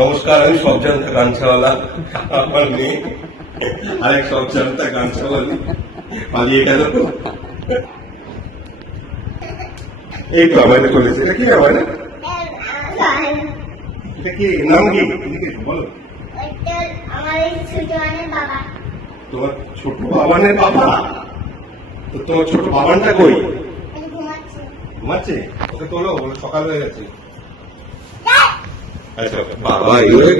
নমস্কার, আমি সব জানতা গামছাওয়ালা। আমার মেয়ে আরেক সব জানতা গামছাওয়ালি পালিয়ে গেল। এই তো আমাদের চলেছে। এটা কি আমার না? এটা কি নাম কি? বলো। তোমার ছোট বাবানের বাবা? তো তোমার ছোট বাবানটা কই? ঘুমাচ্ছে? ওকে তোলো, সকাল হয়ে গেছে। আচ্ছা বাবা, এবারে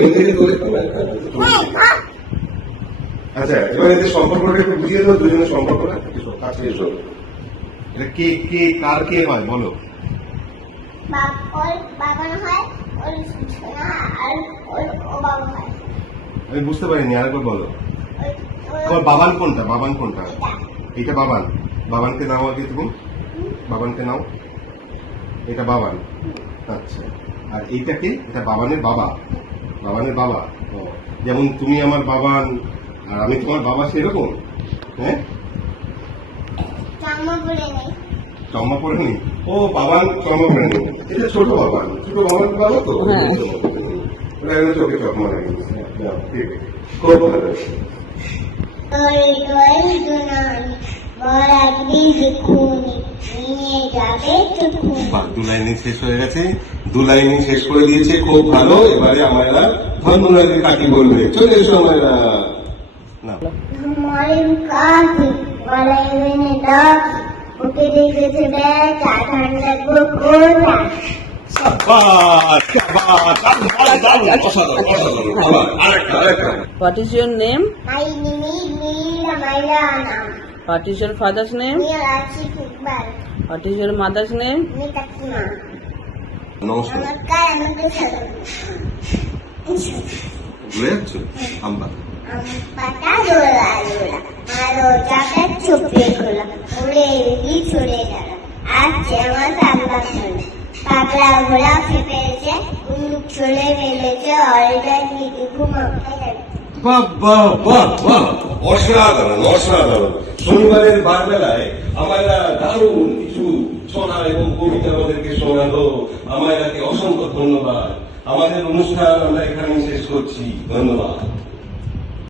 আচ্ছা, এবার এদের সম্পর্কটা একটু বুঝিয়ে দাও, দুজনের সম্পর্কটা কাছে এসো। এটা কে কে কার কে হয় বলো? আমি বুঝতে পারিনি, আরেকবার বলো। তোমার বাবান কোনটা? বাবান কোনটা? এটা বাবান। বাবানকে নাও আগে তুমি, বাবানকে নাও। এটা বাবান। আচ্ছা, আর এইটাকে? এটা বাবানের বাবা। বাবানের বাবা। যেমন তুমি আমার বাবান আর আমি তোমার বাবা, সেরকম? হ্যাঁ, চম্মা পড়ে নি। ও বাবান চম্মা পড়ে নি। এটা ছোট বাবান, ছোট বাবান বাবা তো। চোখে চকমা লাগে। খুব ভালো। দু লাইনে শেষ হয়ে গেছে, দু লাইনে শেষ করে দিয়েছে, খুব ভালো। এবারে আমরা ধন্যবাদ কাকি বলবে। চলে এসো আমরা না। What is your name? My name is Neela Mailana. What is your father's name? Neil Ashik Iqbal. What is your mother's name? Nitakima. নমস্কার। নমস্কার, আমাকে সালাম। ভুলে যাচ্ছ? আম্বা পাতা দোলা দোলা, মারো চাকা চুপড়ে খোলা, উড়ে উড়ি ছুড়ে গেল। আসছে আমার পাগলা ঘোড়া, পাগলা ঘোড়া ফেপেছে, উল্লুক ছুড়ে মেলেছে, অরিডার নিতে ঘুমাতে গেল। বাহ বাহ বাহ বাহ, অসাধারণ অসাধারণ। শনিবারের বারবেলায় আমরা দারুণ কিছু ছড়া এবং কবিতা আমাদেরকে শোনালো। আমাদেরকে অসংখ্য ধন্যবাদ। আমাদের অনুষ্ঠান আমরা এখানে শেষ করছি। ধন্যবাদ।